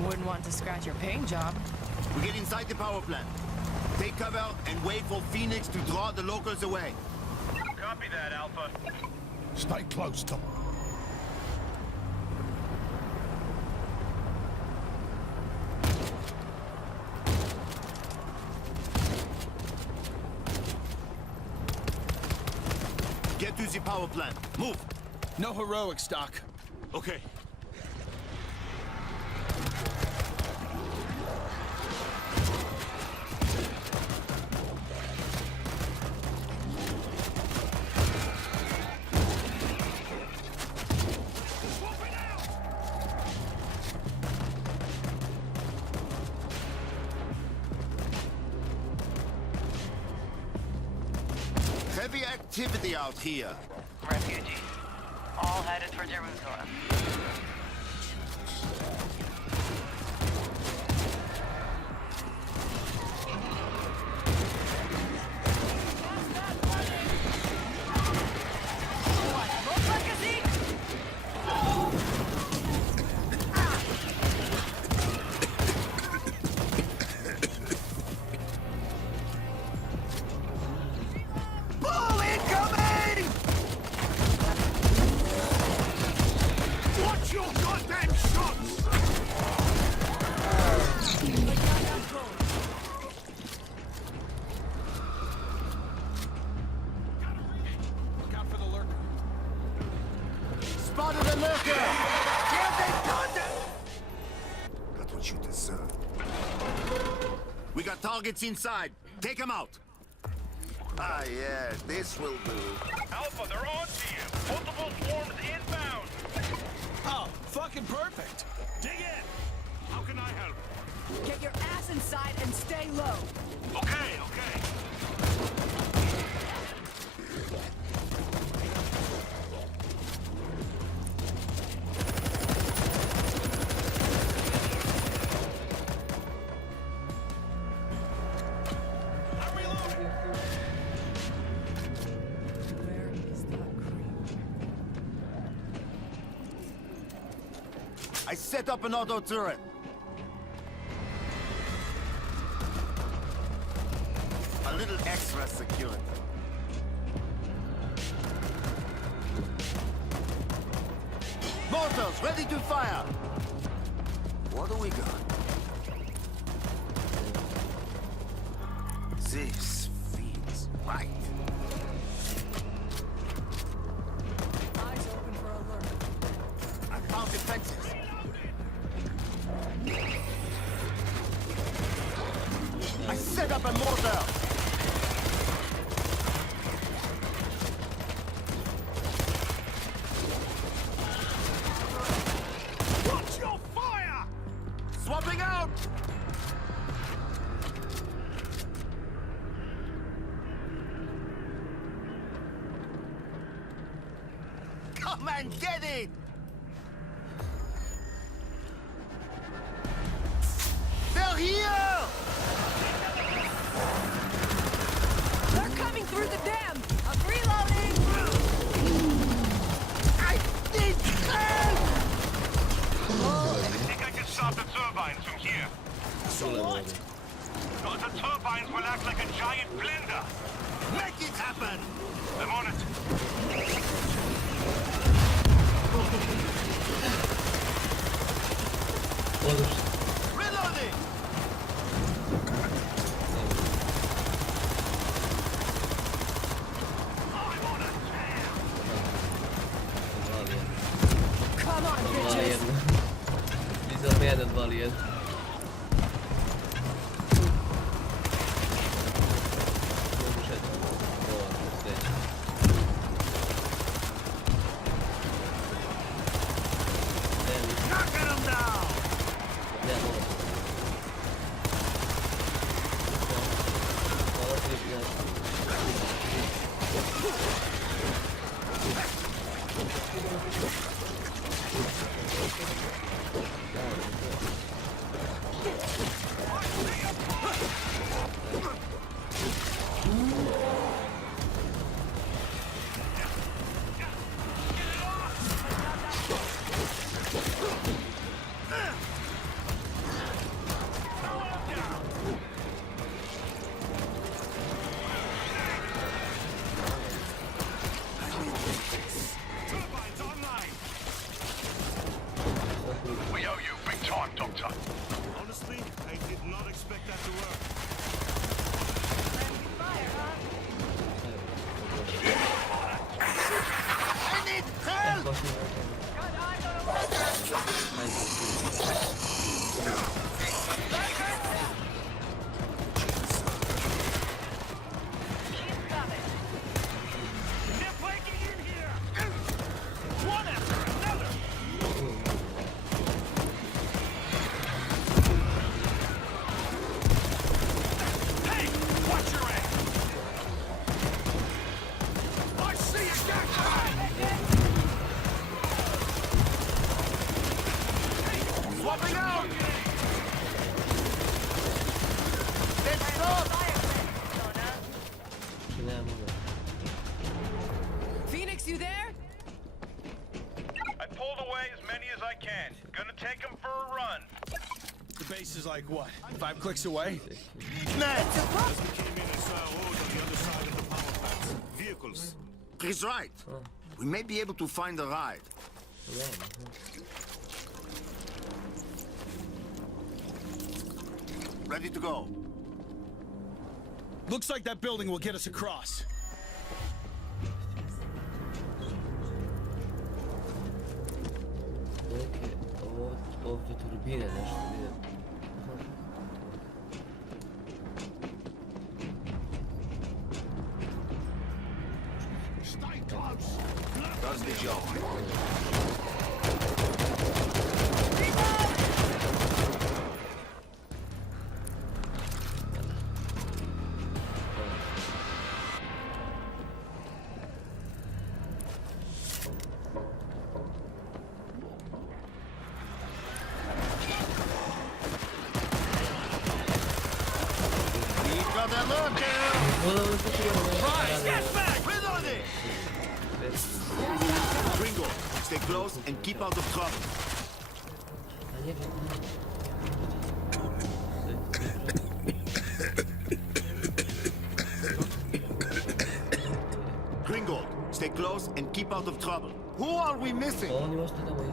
Wouldn't want to scratch your paint job. We get inside the power plant. Take cover and wait for Phoenix to draw the locals away. Copy that, Alpha. Stay close, Tom. Get to the power plant. Move. No heroics, Doc. Okay. Heavy activity out here. Refugees. All headed for Jerusalem. Spotted a lurker! Got what you deserve. We got targets inside. Take them out. Ah, yeah, this will do. Alpha, they're on to you. Multiple swarms inbound. Oh, fucking perfect. Dig in. How can I help? Get your ass inside and stay low. Okay, okay. I set up an auto turret. A little extra security. Mortars ready to fire. What do we got? This feels right. Eyes open for alert. I found defenses. I set up a mortar! Watch your fire! Swapping out! Come and get it! They're here! They're coming through the dam! I'm reloading! I need help! I think I can stop the turbines from here. So what? The turbines will act like a giant blender. Make it happen! I'm on it. Reloading! I'm on a tear. Come on, bitches! Bisa medan valiant. Knocking them down! başına bırakayım. Got eyes on a lurker. He's coming. They're breaking in here! One after another! Hey! Watch your ass! I see a guy! Swapping out! Let's stop! Şuna yapma. Phoenix, you there? I pulled away as many as I can. Gonna take them for a run. The base is like what? 5 clicks away? Ned! Came in and saw O's on the other side of the power plants. Vehicles. He's right. We may be able to find a ride. Ready to go. Looks like that building will get us across. Belki o turbine nešto vidim. Stay close. Does the job. We got a lurker! Oğlum tutuyor. Get back! Reloading! Gringo, stay close and keep out of trouble. Gringo, stay close and keep out of trouble. Who are we missing? On nie masz tutaj moich.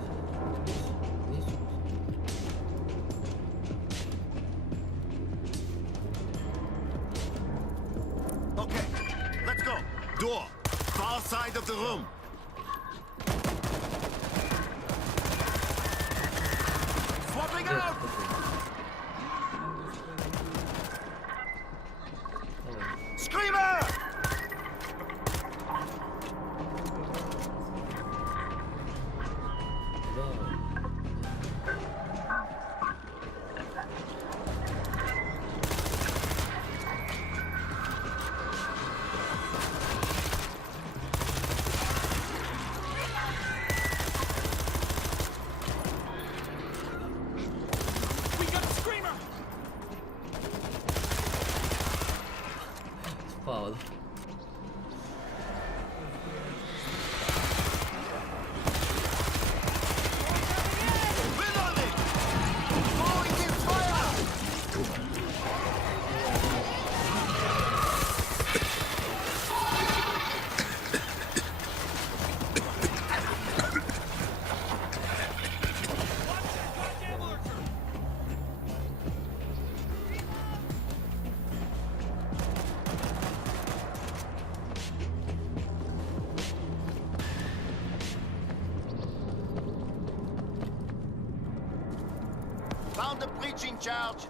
Okay, let's go. Door, far side of the room. Swapping out! Screamer! We got a screamer! Spavali. Reloading! Throwing in fire! Found the breaching charge.